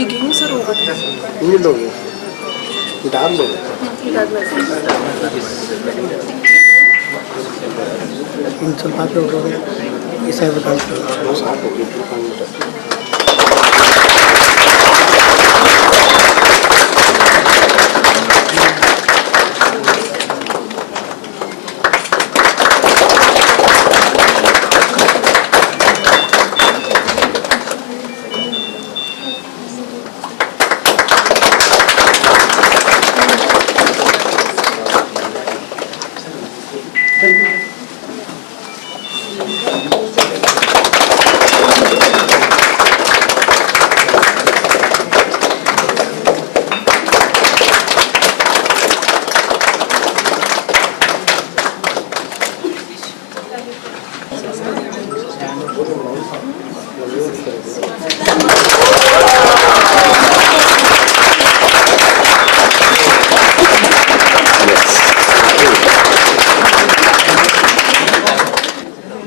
ಈಗ ಹೆಂಗೆ ಸರ್ ಹೋಗೋದು? ಹಿಂಗಿಂದ ಹೋಗಿ ಇದಾದ್ಮೇಲೆ ಇನ್ನು ಸ್ವಲ್ಪ ಹಾಕಿ ಹೋಗಿ ಈ ಸೈಡ್ ಕಾಣ್ತದೆ ಸಾಕು ಇಬ್ಬರು ಕಾಣ್ಬಿಟ್ಟು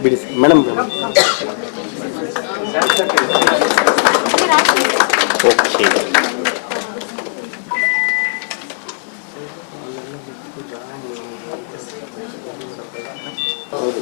ಬಿಡಿಸಿ ಮೇಡಮ್. ಓಕೆ ಹೌದು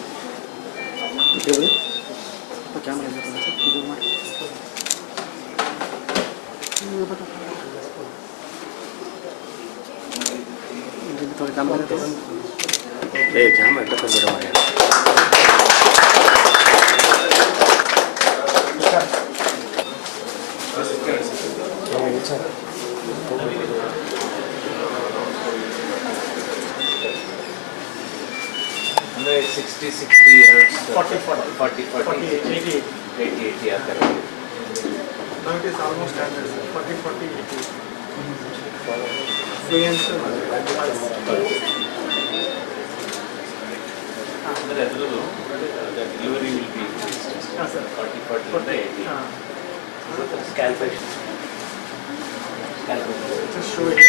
ಅಂದರೆ 60 hertz, 40 80 ಆ ಥರ. Now it is almost standard 40 80 fluence ಅಂದರೆ ಅದರದ್ದು delivery will be 40 80 calculation just show it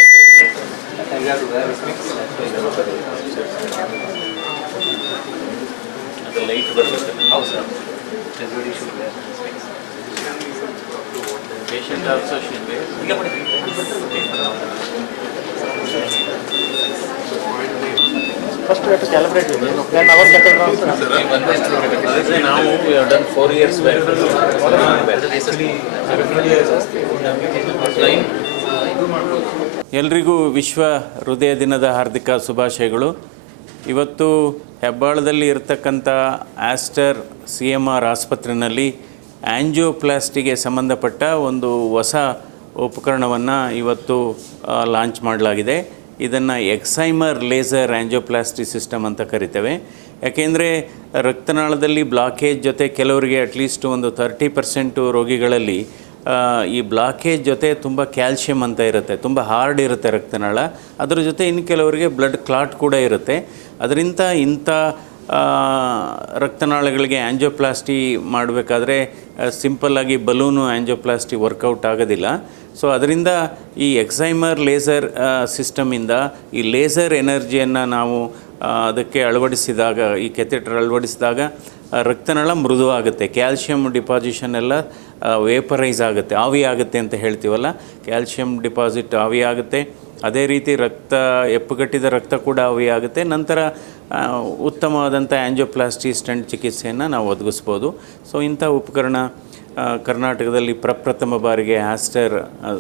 ಅದು ಲೈಟ್ ಬರುತ್ತೆ. ಹೌದು ಸರ್, everybody should wear specs. Patient also should wear. ಈಗ ಮಾಡಿ first we have to calibrate it then our cathedral also ನಾವು we have done 4 years back. ಎಲ್ರಿಗೂ ವಿಶ್ವ ಹೃದಯ ದಿನದ ಹಾರ್ದಿಕ ಶುಭಾಶಯಗಳು. ಇವತ್ತು ಹೆಬ್ಬಾಳದಲ್ಲಿ ಇರತಕ್ಕಂಥ ಆಸ್ಟರ್ CMR ಆಸ್ಪತ್ರೆಯಲ್ಲಿ ಆಂಜಿಯೋಪ್ಲಾಸ್ಟಿಗೆ ಸಂಬಂಧಪಟ್ಟ ಒಂದು ಹೊಸ ಉಪಕರಣವನ್ನು ಇವತ್ತು ಲಾಂಚ್ ಮಾಡಲಾಗಿದೆ. ಇದನ್ನು ಎಕ್ಸೈಮರ್ ಲೇಸರ್ ಆಂಜಿಯೋಪ್ಲಾಸ್ಟಿ ಸಿಸ್ಟಮ್ ಅಂತ ಕರಿತೇವೆ. ಯಾಕೆಂದರೆ ರಕ್ತನಾಳದಲ್ಲಿ ಬ್ಲಾಕೇಜ್ ಜೊತೆ ಕೆಲವರಿಗೆ ಅಟ್ಲೀಸ್ಟ್ ಒಂದು 30% ರೋಗಿಗಳಲ್ಲಿ ಈ ಬ್ಲಾಕೇಜ್ ಜೊತೆ ತುಂಬ ಕ್ಯಾಲ್ಶಿಯಂ ಅಂತ ಇರುತ್ತೆ, ತುಂಬ ಹಾರ್ಡ್ ಇರುತ್ತೆ ರಕ್ತನಾಳ. ಅದರ ಜೊತೆ ಇನ್ನು ಕೆಲವರಿಗೆ ಬ್ಲಡ್ ಕ್ಲಾಟ್ ಕೂಡ ಇರುತ್ತೆ. ಅದರಿಂದ ಇಂಥ ರಕ್ತನಾಳಗಳಿಗೆ ಆಂಜಿಯೋಪ್ಲಾಸ್ಟಿ ಮಾಡಬೇಕಾದ್ರೆ ಸಿಂಪಲ್ಲಾಗಿ ಬಲೂನು ಆಂಜಿಯೋಪ್ಲಾಸ್ಟಿ ವರ್ಕೌಟ್ ಆಗೋದಿಲ್ಲ. ಸೊ ಅದರಿಂದ ಈ ಎಕ್ಸೈಮರ್ ಲೇಸರ್ ಸಿಸ್ಟಮಿಂದ ಈ ಲೇಸರ್ ಎನರ್ಜಿಯನ್ನು ನಾವು ಅದಕ್ಕೆ ಅಳವಡಿಸಿದಾಗ, ಈ ಕೆಥೆಟರ್ ಅಳವಡಿಸಿದಾಗ ರಕ್ತನಾಳ ಮೃದು ಆಗುತ್ತೆ, ಕ್ಯಾಲ್ಶಿಯಂ ಡಿಪಾಸಿಷನ್ ಎಲ್ಲ ವೇಪರೈಸ್ ಆಗುತ್ತೆ, ಆವಿ ಆಗುತ್ತೆ ಅಂತ ಹೇಳ್ತೀವಲ್ಲ, ಕ್ಯಾಲ್ಶಿಯಂ ಡಿಪಾಸಿಟ್ ಆವಿ ಆಗುತ್ತೆ. ಅದೇ ರೀತಿ ಎಪ್ಪುಗಟ್ಟಿದ ರಕ್ತ ಕೂಡ ಆವಿ ಆಗುತ್ತೆ. ನಂತರ ಉತ್ತಮವಾದಂಥ ಆಂಜಿಯೋಪ್ಲಾಸ್ಟಿ ಸ್ಟಂಟ್ ಚಿಕಿತ್ಸೆಯನ್ನು ನಾವು ಒದಗಿಸ್ಬೋದು. ಸೊ ಇಂಥ ಉಪಕರಣ ಕರ್ನಾಟಕದಲ್ಲಿ ಪ್ರಪ್ರಥಮ ಬಾರಿಗೆ ಆಸ್ಟರ್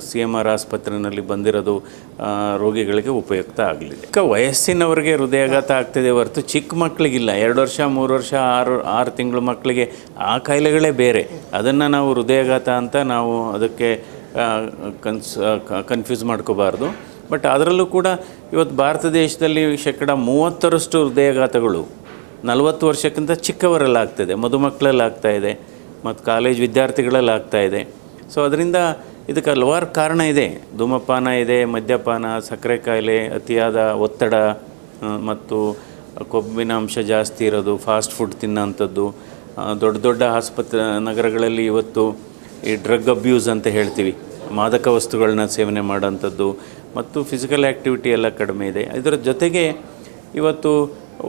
CMR ಆಸ್ಪತ್ರೆಯಲ್ಲಿ ಬಂದಿರೋದು ರೋಗಿಗಳಿಗೆ ಉಪಯುಕ್ತ ಆಗಲಿದೆ. ವಯಸ್ಸಿನವರಿಗೆ ಹೃದಯಾಘಾತ ಆಗ್ತಿದೆ ಹೊರತು ಚಿಕ್ಕ ಮಕ್ಕಳಿಗಿಲ್ಲ. 2 ವರ್ಷ 3 ವರ್ಷ 6 ತಿಂಗಳು ಮಕ್ಕಳಿಗೆ ಆ ಕಾಯಿಲೆಗಳೇ ಬೇರೆ. ಅದನ್ನು ನಾವು ಹೃದಯಾಘಾತ ಅಂತ ನಾವು ಅದಕ್ಕೆ ಕನ್ಫ್ಯೂಸ್ ಮಾಡ್ಕೋಬಾರ್ದು. ಬಟ್ ಅದರಲ್ಲೂ ಕೂಡ ಇವತ್ತು ಭಾರತ ದೇಶದಲ್ಲಿ 30% ಹೃದಯಾಘಾತಗಳು 40 ವರ್ಷಕ್ಕಿಂತ ಚಿಕ್ಕವರಲ್ಲಿ ಆಗ್ತಾಯಿದೆ, ಮಧುಮಕ್ಕಳಲ್ಲಿ ಆಗ್ತಾಯಿದೆ ಮತ್ತು ಕಾಲೇಜ್ ವಿದ್ಯಾರ್ಥಿಗಳಲ್ಲಿ ಆಗ್ತಾಯಿದೆ. ಸೊ ಅದರಿಂದ ಇದಕ್ಕೆ ಹಲವಾರು ಕಾರಣ ಇದೆ. ಧೂಮಪಾನ ಇದೆ, ಮದ್ಯಪಾನ, ಸಕ್ಕರೆ ಕಾಯಿಲೆ, ಅತಿಯಾದ ಒತ್ತಡ ಮತ್ತು ಕೊಬ್ಬಿನ ಅಂಶ ಜಾಸ್ತಿ ಇರೋದು, ಫಾಸ್ಟ್ ಫುಡ್ ತಿನ್ನೋಂಥದ್ದು. ದೊಡ್ಡ ದೊಡ್ಡ ನಗರಗಳಲ್ಲಿ ಇವತ್ತು ಈ ಡ್ರಗ್ ಅಬ್ಯೂಸ್ ಅಂತ ಹೇಳ್ತೀವಿ, ಮಾದಕ ವಸ್ತುಗಳನ್ನ ಸೇವನೆ ಮಾಡೋಂಥದ್ದು ಮತ್ತು ಫಿಸಿಕಲ್ ಆ್ಯಕ್ಟಿವಿಟಿ ಎಲ್ಲ ಕಡಿಮೆ ಇದೆ. ಇದರ ಜೊತೆಗೆ ಇವತ್ತು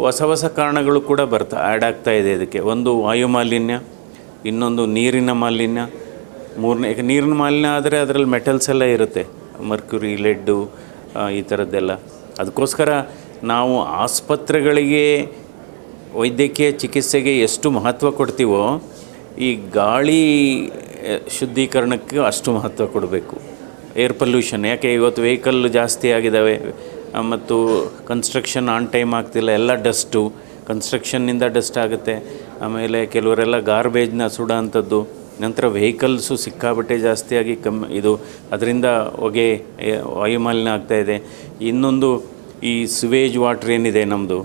ಹೊಸ ಕಾರಣಗಳು ಕೂಡ ಆ್ಯಡ್ ಆಗ್ತಾ ಇದೆ ಇದಕ್ಕೆ. ಒಂದು ವಾಯುಮಾಲಿನ್ಯ, ಇನ್ನೊಂದು ನೀರಿನ ಮಾಲಿನ್ಯ, ಮೂರನೇ ನೀರಿನ ಮಾಲಿನ್ಯ ಆದರೆ ಅದರಲ್ಲಿ ಮೆಟಲ್ಸ್ ಎಲ್ಲ ಇರುತ್ತೆ, ಮರ್ಕ್ಯುರಿ, ಲೆಡ್ಡು, ಈ ಥರದ್ದೆಲ್ಲ. ಅದಕ್ಕೋಸ್ಕರ ನಾವು ಆಸ್ಪತ್ರೆಗಳಿಗೆ ವೈದ್ಯಕೀಯ ಚಿಕಿತ್ಸೆಗೆ ಎಷ್ಟು ಮಹತ್ವ ಕೊಡ್ತೀವೋ ಈ ಗಾಳಿ ಶುದ್ಧೀಕರಣಕ್ಕೆ ಅಷ್ಟು ಮಹತ್ವ ಕೊಡಬೇಕು. ಏರ್ ಪೊಲ್ಯೂಷನ್, ಯಾಕೆ ಇವತ್ತು ವೆಹಿಕಲ್ ಜಾಸ್ತಿ ಆಗಿದ್ದಾವೆ ಮತ್ತು ಕನ್ಸ್ಟ್ರಕ್ಷನ್ ಆನ್ ಟೈಮ್ ಆಗ್ತಿಲ್ಲ, ಎಲ್ಲ ಡಸ್ಟು, ಕನ್ಸ್ಟ್ರಕ್ಷನ್ನಿಂದ ಡಸ್ಟ್ ಆಗುತ್ತೆ. ಆಮೇಲೆ ಕೆಲವರೆಲ್ಲ ಗಾರ್ಬೇಜ್ನ ಸುಡೋ ಅಂಥದ್ದು. ನಂತರ ವೆಹಿಕಲ್ಸು ಸಿಕ್ಕಾಬಟ್ಟೆ ಜಾಸ್ತಿಯಾಗಿ ಇದು ಅದರಿಂದ ಹೊಗೆ, ವಾಯುಮಾಲಿನ್ಯ ಆಗ್ತಾಯಿದೆ. ಇನ್ನೊಂದು ಈ ಸಿವೇಜ್ ವಾಟ್ರ್ ಏನಿದೆ ನಮ್ಮದು,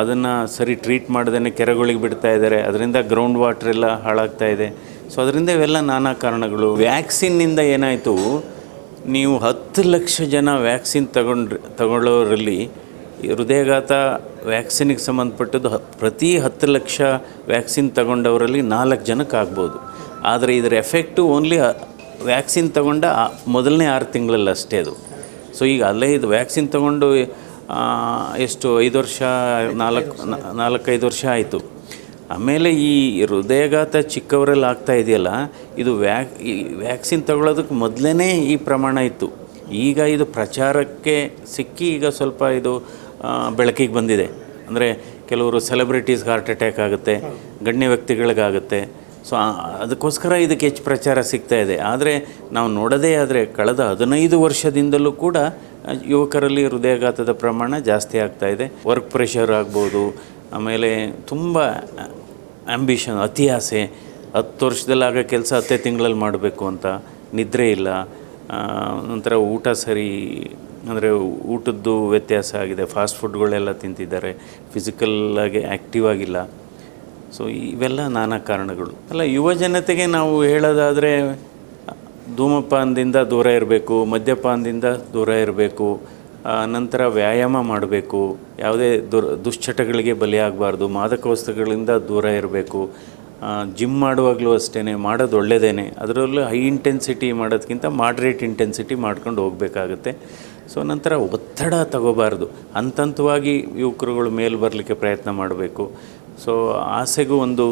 ಅದನ್ನು ಸರಿ ಟ್ರೀಟ್ ಮಾಡ್ದೇ ಕೆರೆಗಳಿಗೆ ಬಿಡ್ತಾ ಇದ್ದಾರೆ, ಅದರಿಂದ ಗ್ರೌಂಡ್ ವಾಟ್ರ್ ಎಲ್ಲ ಹಾಳಾಗ್ತಾ ಇದೆ. ಸೊ ಅದರಿಂದ ಇವೆಲ್ಲ ನಾನಾ ಕಾರಣಗಳು. ವ್ಯಾಕ್ಸಿನ್ನಿಂದ ಏನಾಯಿತು, ನೀವು 10 ಲಕ್ಷ ಜನ ವ್ಯಾಕ್ಸಿನ್ ತಗೊಳ್ಳೋರಲ್ಲಿ ಹೃದಯಾಘಾತ ವ್ಯಾಕ್ಸಿನಿಗೆ ಸಂಬಂಧಪಟ್ಟದ್ದು ಪ್ರತಿ 10 ಲಕ್ಷ ವ್ಯಾಕ್ಸಿನ್ ತಗೊಂಡವರಲ್ಲಿ 4 ಜನಕ್ಕೆ ಆಗ್ಬೋದು. ಆದರೆ ಇದರ ಎಫೆಕ್ಟು ಓನ್ಲಿ ವ್ಯಾಕ್ಸಿನ್ ತಗೊಂಡ ಮೊದಲನೇ 6 ತಿಂಗಳಲ್ಲಿ ಅಷ್ಟೇ ಅದು. ಸೊ ಈಗ ಅಲ್ಲೇ ಇದು ವ್ಯಾಕ್ಸಿನ್ ತಗೊಂಡು ಎಷ್ಟು 5 ವರ್ಷ 4-5 ವರ್ಷ ಆಯಿತು. ಆಮೇಲೆ ಈ ಹೃದಯಾಘಾತ ಚಿಕ್ಕವರಲ್ಲಿ ಆಗ್ತಾ ಇದೆಯಲ್ಲ, ಇದು ವ್ಯಾಕ್ಸಿನ್ ತಗೊಳ್ಳೋದಕ್ಕೆ ಮೊದಲೇ ಈ ಪ್ರಮಾಣ ಇತ್ತು. ಈಗ ಇದು ಪ್ರಚಾರಕ್ಕೆ ಸಿಕ್ಕಿ ಈಗ ಸ್ವಲ್ಪ ಇದು ಬೆಳಕಿಗೆ ಬಂದಿದೆ. ಅಂದರೆ ಕೆಲವರು ಸೆಲೆಬ್ರಿಟೀಸ್ಗೆ ಹಾರ್ಟ್ ಅಟ್ಯಾಕ್ ಆಗುತ್ತೆ, ಗಣ್ಯ ವ್ಯಕ್ತಿಗಳಿಗಾಗುತ್ತೆ. ಸೊ ಅದಕ್ಕೋಸ್ಕರ ಇದಕ್ಕೆ ಹೆಚ್ಚು ಪ್ರಚಾರ ಸಿಗ್ತಾ ಇದೆ. ಆದರೆ ನಾವು ನೋಡೋದೇ ಆದರೆ ಕಳೆದ 15 ವರ್ಷದಿಂದಲೂ ಕೂಡ ಯುವಕರಲ್ಲಿ ಹೃದಯಾಘಾತದ ಪ್ರಮಾಣ ಜಾಸ್ತಿ ಆಗ್ತಾ ಇದೆ. ವರ್ಕ್ ಪ್ರೆಷರ್ ಆಗ್ಬೋದು, ಆಮೇಲೆ ತುಂಬ ಆ್ಯಂಬಿಷನ್, ಅತಿ ಆಸೆ, 10 ವರ್ಷದಲ್ಲಿ ಆಗೋ ಕೆಲಸ 10 ತಿಂಗಳಲ್ಲಿ ಮಾಡಬೇಕು ಅಂತ, ನಿದ್ರೆ ಇಲ್ಲ, ನಂತರ ಊಟ ಸರಿ ಅಂದರೆ ಊಟದ್ದು ವ್ಯತ್ಯಾಸ ಆಗಿದೆ, ಫಾಸ್ಟ್ ಫುಡ್ಗಳೆಲ್ಲ ತಿಂತಿದ್ದಾರೆ, ಫಿಸಿಕಲ್ಲಾಗಿ ಆ್ಯಕ್ಟಿವ್ ಆಗಿಲ್ಲ. ಸೊ ಇವೆಲ್ಲ ನಾನಾ ಕಾರಣಗಳು. ಅಲ್ಲ, ಯುವ ಜನತೆಗೆ ನಾವು ಹೇಳೋದಾದರೆ ಧೂಮಪಾನದಿಂದ ದೂರ ಇರಬೇಕು, ಮದ್ಯಪಾನದಿಂದ ದೂರ ಇರಬೇಕು, ನಂತರ ವ್ಯಾಯಾಮ ಮಾಡಬೇಕು, ಯಾವುದೇ ದುಶ್ಚಟಗಳಿಗೆ ಬಲಿಯಾಗಬಾರ್ದು, ಮಾದಕ ವಸ್ತುಗಳಿಂದ ದೂರ ಇರಬೇಕು. ಜಿಮ್ ಮಾಡುವಾಗಲೂ ಅಷ್ಟೇ, ಮಾಡೋದು ಒಳ್ಳೆಯದೇ. ಅದರಲ್ಲೂ ಹೈ ಇಂಟೆನ್ಸಿಟಿ ಮಾಡೋದಕ್ಕಿಂತ ಮಾಡ್ರೇಟ್ ಇಂಟೆನ್ಸಿಟಿ ಮಾಡ್ಕೊಂಡು ಹೋಗಬೇಕಾಗುತ್ತೆ. ಸೊ ನಂತರ ಒತ್ತಡ ತಗೋಬಾರ್ದು, ಹಂತವಾಗಿ ಯುವಕರುಗಳು ಮೇಲೆ ಬರಲಿಕ್ಕೆ ಪ್ರಯತ್ನ ಮಾಡಬೇಕು. ಸೊ ಆಸೆಗೂ ಒಂದು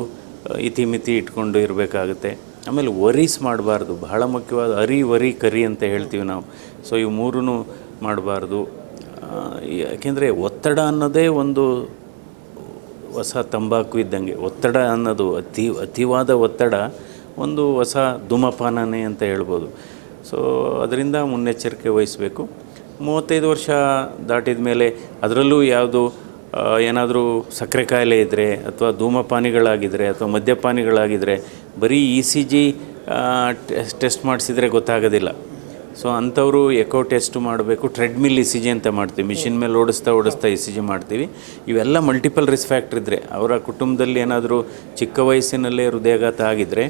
ಇತಿಮಿತಿ ಇಟ್ಕೊಂಡು ಇರಬೇಕಾಗುತ್ತೆ. ಆಮೇಲೆ ವರೀಸ್ ಮಾಡಬಾರ್ದು, ಬಹಳ ಮುಖ್ಯವಾದ ವರಿ ಕರಿ ಅಂತ ಹೇಳ್ತೀವಿ ನಾವು. ಸೊ ಇವು ಮೂರೂ ಮಾಡಬಾರ್ದು. ಯಾಕೆಂದರೆ ಒತ್ತಡ ಅನ್ನೋದೇ ಒಂದು ಹೊಸ ತಂಬಾಕು ಇದ್ದಂಗೆ. ಒತ್ತಡ ಅನ್ನೋದು ಅತಿವಾದ ಒತ್ತಡ ಒಂದು ಹೊಸ ಧೂಮಪಾನನೇ ಅಂತ ಹೇಳ್ಬೋದು. ಸೊ ಅದರಿಂದ ಮುನ್ನೆಚ್ಚರಿಕೆ ವಹಿಸಬೇಕು. 35 ವರ್ಷ ದಾಟಿದ ಮೇಲೆ ಅದರಲ್ಲೂ ಯಾವುದು ಏನಾದರೂ ಸಕ್ಕರೆ ಕಾಯಿಲೆ ಇದ್ದರೆ ಅಥವಾ ಧೂಮಪಾನಿಗಳಾಗಿದ್ದರೆ ಅಥವಾ ಮದ್ಯಪಾನಿಗಳಾಗಿದ್ದರೆ ಬರೀ ECG ಟೆಸ್ಟ್ ಮಾಡಿಸಿದರೆ ಗೊತ್ತಾಗೋದಿಲ್ಲ. ಸೊ ಅಂಥವರು ಎಕೋ ಟೆಸ್ಟು ಮಾಡಬೇಕು. ಟ್ರೆಡ್ಮಿಲ್ ECG ಅಂತ ಮಾಡ್ತೀವಿ, ಮಿಷಿನ್ ಮೇಲೆ ಓಡಿಸ್ತಾ ECG ಮಾಡ್ತೀವಿ. ಇವೆಲ್ಲ ಮಲ್ಟಿಪಲ್ ರಿಸ್ಕ್ ಫ್ಯಾಕ್ಟ್ರ್ ಇದ್ದರೆ, ಅವರ ಕುಟುಂಬದಲ್ಲಿ ಏನಾದರೂ ಚಿಕ್ಕ ವಯಸ್ಸಿನಲ್ಲೇ ಹೃದಯಾಘಾತ ಆಗಿದ್ದರೆ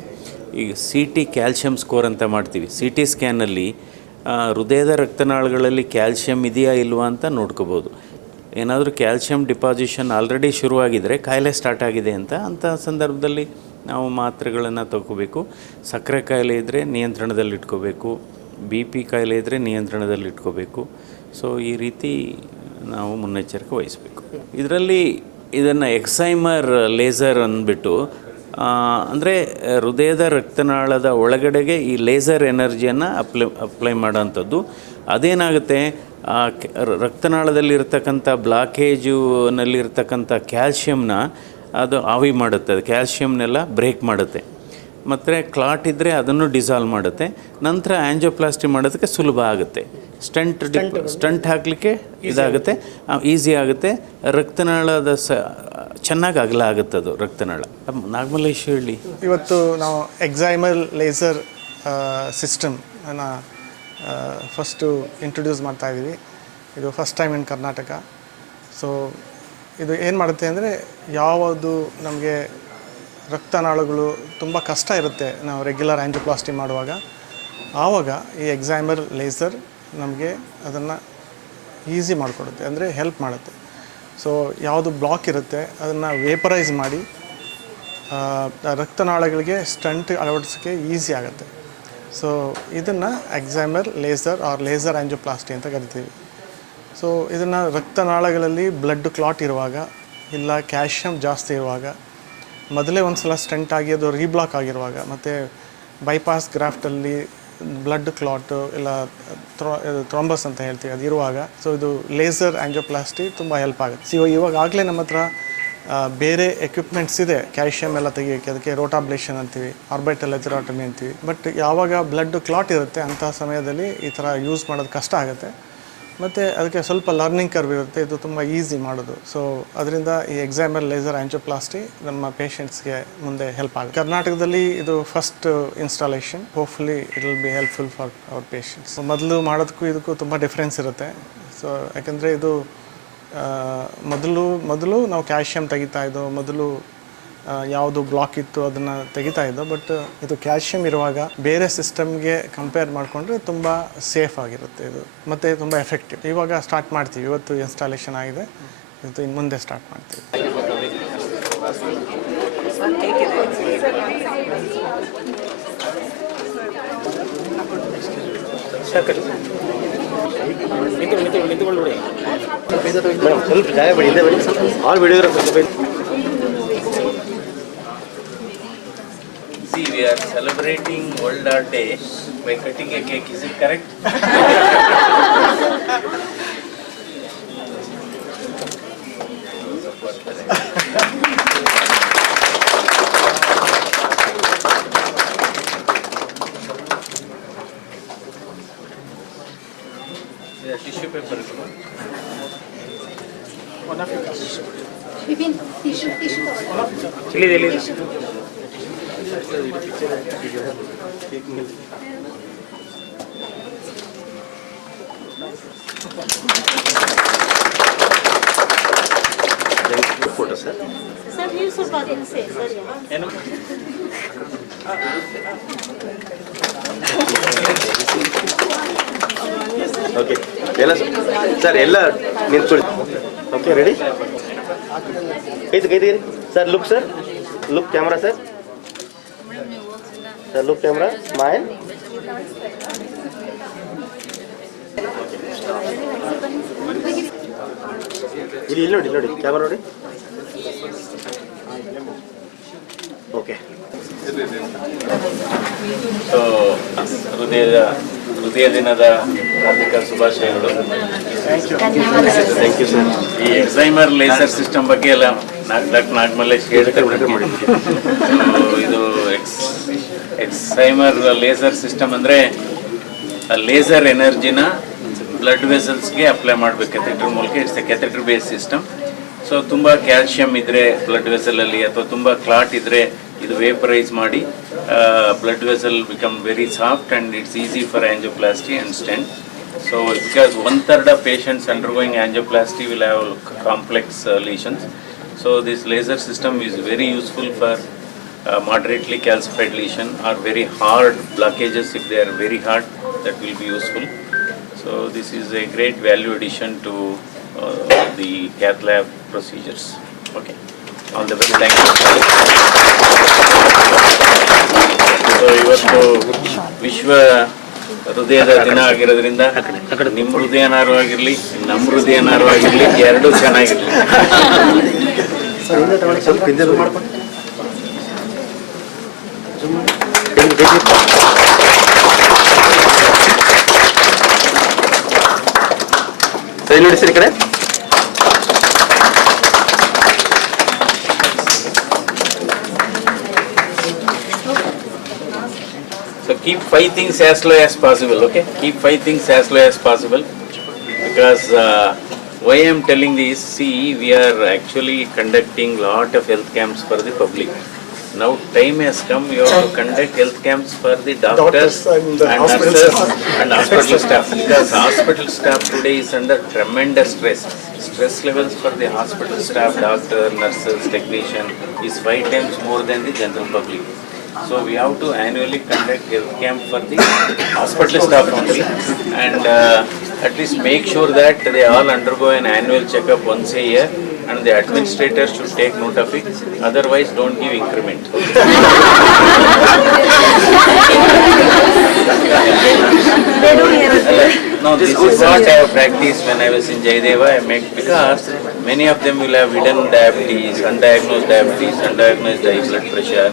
ಈಗ CT ಕ್ಯಾಲ್ಶಿಯಂ ಸ್ಕೋರ್ ಅಂತ ಮಾಡ್ತೀವಿ. CT ಸ್ಕ್ಯಾನಲ್ಲಿ ಹೃದಯದ ರಕ್ತನಾಳಗಳಲ್ಲಿ ಕ್ಯಾಲ್ಶಿಯಂ ಇದೆಯಾ ಇಲ್ವಾ ಅಂತ ನೋಡ್ಕೋಬೋದು. ಏನಾದರೂ ಕ್ಯಾಲ್ಶಿಯಂ ಡಿಪಾಸಿಷನ್ ಆಲ್ರೆಡಿ ಶುರುವಾಗಿದ್ದರೆ ಕಾಯಿಲೆ ಸ್ಟಾರ್ಟ್ ಆಗಿದೆ ಅಂಥ ಸಂದರ್ಭದಲ್ಲಿ ನಾವು ಮಾತ್ರೆಗಳನ್ನು ತಗೋಬೇಕು. ಸಕ್ಕರೆ ಕಾಯಿಲೆ ಇದ್ದರೆ ನಿಯಂತ್ರಣದಲ್ಲಿಟ್ಕೋಬೇಕು, BP ಕಾಯಿಲೆ ಇದ್ದರೆ ನಿಯಂತ್ರಣದಲ್ಲಿಟ್ಕೋಬೇಕು. ಸೊ ಈ ರೀತಿ ನಾವು ಮುನ್ನೆಚ್ಚರಿಕೆ ವಹಿಸಬೇಕು. ಇದನ್ನು ಎಕ್ಸೈಮರ್ ಲೇಸರ್ ಅಂದ್ಬಿಟ್ಟು, ಅಂದರೆ ಹೃದಯದ ರಕ್ತನಾಳದ ಒಳಗಡೆಗೆ ಈ ಲೇಸರ್ ಎನರ್ಜಿಯನ್ನು ಅಪ್ಲೈ ಮಾಡೋಂಥದ್ದು. ಅದೇನಾಗುತ್ತೆ, ರಕ್ತನಾಳದಲ್ಲಿರ್ತಕ್ಕಂಥ ಬ್ಲಾಕೇಜುನಲ್ಲಿರ್ತಕ್ಕಂಥ ಕ್ಯಾಲ್ಶಿಯಮ್ನ ಅದು ಆವಿ ಮಾಡುತ್ತೆ, ಅದು ಕ್ಯಾಲ್ಶಿಯಮ್ನೆಲ್ಲ ಬ್ರೇಕ್ ಮಾಡುತ್ತೆ. ಮತ್ತು ಕ್ಲಾಟ್ ಇದ್ದರೆ ಅದನ್ನು ಡಿಸಾಲ್ವ್ ಮಾಡುತ್ತೆ. ನಂತರ ಆ್ಯಂಜಿಯೋಪ್ಲಾಸ್ಟಿ ಮಾಡೋದಕ್ಕೆ ಸುಲಭ ಆಗುತ್ತೆ. ಸ್ಟಂಟ್ ಹಾಕಲಿಕ್ಕೆ ಇದಾಗುತ್ತೆ, ಈಸಿ ಆಗುತ್ತೆ. ರಕ್ತನಾಳದ ಚೆನ್ನಾಗಿ ಅಗಲ ಆಗುತ್ತೆ ಅದು ರಕ್ತನಾಳ. ನಾಗಮಲ್ಲೇಶ್ ಹೇಳಿ. ಇವತ್ತು ನಾವು ಎಕ್ಸೈಮರ್ ಲೇಸರ್ ಸಿಸ್ಟಮ್ ಅನ್ನು ಫಸ್ಟು ಇಂಟ್ರೊಡ್ಯೂಸ್ ಮಾಡ್ತಾಯಿದ್ದೀವಿ. ಇದು first time in Karnataka. So ಇದು ಏನು ಮಾಡುತ್ತೆ ಅಂದರೆ, ಯಾವುದು ನಮಗೆ ರಕ್ತನಾಳಗಳು ತುಂಬ ಕಷ್ಟ ಇರುತ್ತೆ ನಾವು ರೆಗ್ಯುಲರ್ ಆ್ಯಂಜಿಯೋಪ್ಲಾಸ್ಟಿ ಮಾಡುವಾಗ, ಆವಾಗ ಈ ಎಕ್ಸೈಮರ್ ಲೇಸರ್ ನಮಗೆ ಅದನ್ನು ಈಸಿ ಮಾಡಿಕೊಡುತ್ತೆ, ಅಂದರೆ ಹೆಲ್ಪ್ ಮಾಡುತ್ತೆ. ಸೊ ಯಾವುದು ಬ್ಲಾಕ್ ಇರುತ್ತೆ ಅದನ್ನು ವೇಪರೈಸ್ ಮಾಡಿ ರಕ್ತನಾಳಗಳಿಗೆ ಸ್ಟಂಟ್ ಅಳವಡಿಸೋಕ್ಕೆ ಈಸಿ ಆಗುತ್ತೆ. ಸೊ ಇದನ್ನು ಎಕ್ಸೈಮರ್ ಲೇಸರ್ ಆರ್ ಲೇಸರ್ ಆ್ಯಂಜಿಯೋಪ್ಲಾಸ್ಟಿ ಅಂತ ಕರಿತೀವಿ. ಸೊ ಇದನ್ನು ರಕ್ತನಾಳಗಳಲ್ಲಿ ಬ್ಲಡ್ ಕ್ಲಾಟ್ ಇರುವಾಗ, ಇಲ್ಲ ಕ್ಯಾಲ್ಶಿಯಂ ಜಾಸ್ತಿ ಇರುವಾಗ, ಮೊದಲೇ ಒಂದು ಸಲ ಸ್ಟೆಂಟ್ ಆಗಿ ಅದು ರೀಬ್ಲಾಕ್ ಆಗಿರುವಾಗ ಮತ್ತು ಬೈಪಾಸ್ ಗ್ರಾಫ್ಟಲ್ಲಿ ಬ್ಲಡ್ ಕ್ಲಾಟು ಇಲ್ಲ ಥ್ರಾಂಬಸ್ ಅಂತ ಹೇಳ್ತೀವಿ ಅದು ಇರುವಾಗ ಸೊ ಇದು ಲೇಸರ್ ಆಂಜಿಯೋಪ್ಲಾಸ್ಟಿ ತುಂಬ ಹೆಲ್ಪ್ ಆಗುತ್ತೆ. ಸೊ ಇವಾಗಲೇ ನಮ್ಮ ಹತ್ರ ಬೇರೆ ಎಕ್ವಿಪ್ಮೆಂಟ್ಸ್ ಇದೆ ಕ್ಯಾಲ್ಶಿಯಮ್ ಎಲ್ಲ ತೆಗಿಯೋಕ್ಕೆ, ಅದಕ್ಕೆ ರೋಟಾಬ್ಲೇಷನ್ ಅಂತೀವಿ, ಆರ್ಬಿಟಲ್ ಎಥೆರಾಟಮಿ ಅಂತೀವಿ. ಬಟ್ ಯಾವಾಗ ಬ್ಲಡ್ ಕ್ಲಾಟ್ ಇರುತ್ತೆ ಅಂಥ ಸಮಯದಲ್ಲಿ ಈ ಥರ ಯೂಸ್ ಮಾಡೋದು ಕಷ್ಟ ಆಗುತ್ತೆ ಮತ್ತು ಅದಕ್ಕೆ ಸ್ವಲ್ಪ ಲರ್ನಿಂಗ್ ಕರ್ವ್ ಇರುತ್ತೆ. ಇದು ತುಂಬ ಈಸಿ ಮಾಡೋದು. ಸೊ ಅದರಿಂದ ಈ ಎಕ್ಸೈಮರ್ ಲೇಸರ್ ಆಂಜಿಯೋಪ್ಲಾಸ್ಟಿ ನಮ್ಮ ಪೇಷಂಟ್ಸ್ಗೆ ಮುಂದೆ ಹೆಲ್ಪ್ ಆಗುತ್ತೆ. ಕರ್ನಾಟಕದಲ್ಲಿ ಇದು first installation. Hopefully it will be helpful for our patients. ಮೊದಲು ಮಾಡೋದಕ್ಕೂ ಇದಕ್ಕೂ ತುಂಬ ಡಿಫ್ರೆನ್ಸ್ ಇರುತ್ತೆ. ಸೊ ಯಾಕೆಂದರೆ ಇದು ಮೊದಲು ನಾವು ಕ್ಯಾಲ್ಶಿಯಂ ತೆಗಿತಾ ಇದ್ದೋ, ಮೊದಲು ಯಾವುದು ಬ್ಲಾಕ್ ಇತ್ತು ಅದನ್ನು ತೆಗಿತಾ ಇದ್ದೋ. ಬಟ್ ಇದು ಕ್ಯಾಲ್ಶಿಯಂ ಇರುವಾಗ ಬೇರೆ ಸಿಸ್ಟಮ್ಗೆ ಕಂಪೇರ್ ಮಾಡಿಕೊಂಡ್ರೆ ತುಂಬ ಸೇಫ್ ಆಗಿರುತ್ತೆ ಇದು ಮತ್ತು ತುಂಬ ಎಫೆಕ್ಟಿವ್. ಇವಾಗ ಸ್ಟಾರ್ಟ್ ಮಾಡ್ತೀವಿ. ಇವತ್ತು ಇನ್ಸ್ಟಾಲೇಷನ್ ಆಗಿದೆ, ಇದು ಇನ್ನು ಮುಂದೆ ಸ್ಟಾರ್ಟ್ ಮಾಡ್ತೀವಿ. ಸ್ವಲ್ಪ ಜಾಗ ಬಿಡಿ, ಹಿಂದೆ ಬನ್ನಿ. All videographer. See, we are celebrating World Art Day by cutting a cake. Is it correct? Yeah, tissue paper. Bipin, tissue. Photo sir. Sir, ನೀವು ಸ್ವಲ್ಪ ಅದನ್ನು ಸರಿ ಏನು? ಓಕೆ ಎಲ್ಲ ಸರ್ ಎಲ್ಲ ನಿಂತ್ಕೊಳ್ಳಿ. Okay ready? ಕೈದು sir. Look camera sir. Sir look camera, smile. ಇಲ್ಲಿ ನೋಡಿ ಕ್ಯಾಮ್ರಾ ನೋಡಿ. ಓಕೆ. ಸೊ ಹೃದಯ ದಿನದ ಹಾರ್ದಿಕ ಶುಭಾಶಯಗಳು. Thank you sir. ಈ ಎಕ್ಸೈಮರ್ ಲೇಸರ್ ಸಿಸ್ಟಮ್ ಬಗ್ಗೆ ಎಲ್ಲ ನಾಗಮಲ್ಲೇಶ್ ಹೇಳ್ತಾರೆ. ಇದು ಎಕ್ಸೈಮರ್ ಲೇಸರ್ ಸಿಸ್ಟಮ್ ಅಂದರೆ ಲೇಸರ್ ಎನರ್ಜಿನ ಬ್ಲಡ್ ವೆಸಲ್ಸ್ಗೆ ಅಪ್ಲೈ ಮಾಡಬೇಕು ಕೆಥೆಟರ್ ಮೂಲಕ. It's a catheter base system. So ತುಂಬ ಕ್ಯಾಲ್ಶಿಯಮ್ ಇದ್ದರೆ ಬ್ಲಡ್ ವೆಸಲಲ್ಲಿ ಅಥವಾ ತುಂಬ ಕ್ಲಾಟ್ ಇದ್ದರೆ ಇದು ವೇಪರೈಸ್ ಮಾಡಿ blood vessel become very soft and it's easy for angioplasty and stent. So because 1/3 of patients undergoing angioplasty will have complex lesions. So this laser system is very useful for moderately calcified lesion or very hard blockages. If they are very hard, that will be useful. So this is a great value addition to the cath lab procedures. Okay. All the best. Thank you. So ಇವತ್ತು ವಿಶ್ವ ಹೃದಯದ ದಿನ ಆಗಿರೋದ್ರಿಂದ ನಿಮ್ಮ ಹೃದಯನಾರು ಆಗಿರಲಿ, ನಮ್ಮ ಹೃದಯನಾರು ಆಗಿರಲಿ, ಎರಡೂ ಚೆನ್ನಾಗಿರಲಿ. ಸ್ವಲ್ಪ ಹಿಂದೆ ಮಾಡ್ಕೊಂಡು ಸರಿ ನೋಡಿ ಸರ್ ಈ ಕಡೆ. So keep 5 things as low as possible, okay? Keep 5 things as low as possible, because why I am telling this, see, we are actually conducting lot of health camps for the public. Now time has come, you have to conduct health camps for the doctors and nurses and hospital staff, because hospital staff today is under tremendous stress. Stress levels for the hospital staff, doctor, nurses, technician is 5 times more than the general public. So we have to annually conduct health camp for the hospital staff only, and at least make sure that they all undergo an annual checkup once a year, and the administrator should take note of it. Otherwise, don't give increment. No, this is what I have practiced when I was in Jayadeva. I make, because many of them will have hidden diabetes, undiagnosed diabetes, undiagnosed high blood pressure,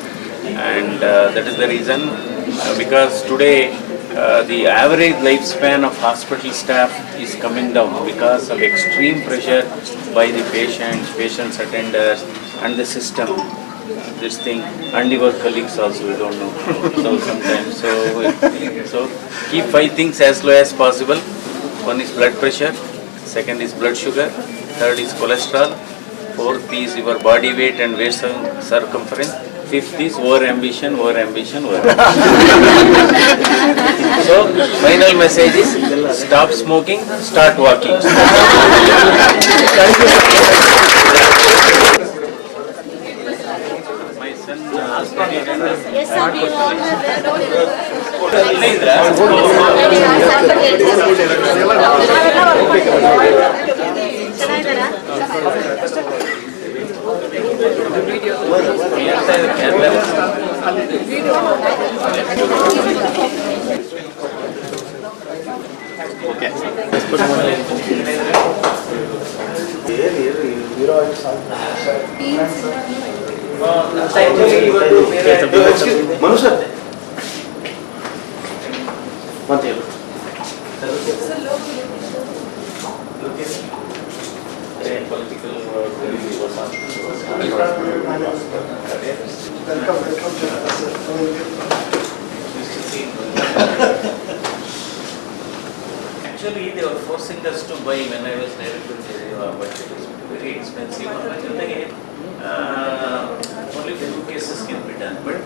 and that is the reason because today the average lifespan of hospital staff is coming down because of extreme pressure by the patients, attenders, and the system. This thing, and your colleagues also, we don't know. So sometimes, so keep 5 things as low as possible. One is blood pressure, second is blood sugar, third is cholesterol, fourth is your body weight and waist circumference, fifth is over ambition. So final message is stop smoking, start walking. My son Yes, sir, we all have their own. Actually, they were forcing us to buy when I was director, but it is very expensive. Only few cases can be done, but it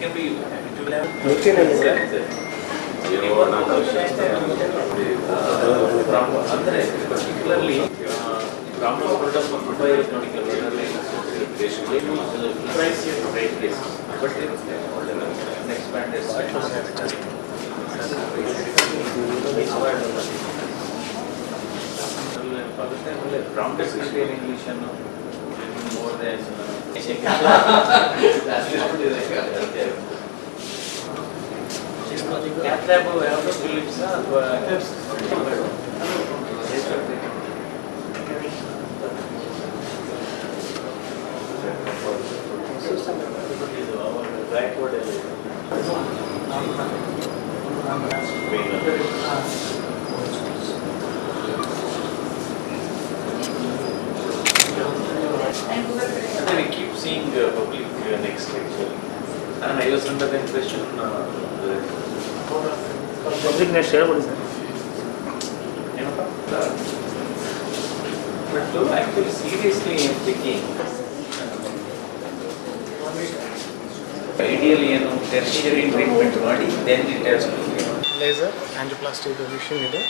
can be. It will have. ಅಂದರೆ particularly ರಾಮನಗರದ Mumbai price is rate based, but expanded. Brown discussion in English and more than cath lab ಯಾವುದು Philips ಅಥವಾ ಇದು ಅವರ backward ಅಲ್ಲಿ we keep seeing public next lecture, and I was under the impression public next year, what is that? but to actually seriously thinking, ideally tertiary treatment ಮಾಡಿ then it has to laser angioplasty machine ಇದೆ.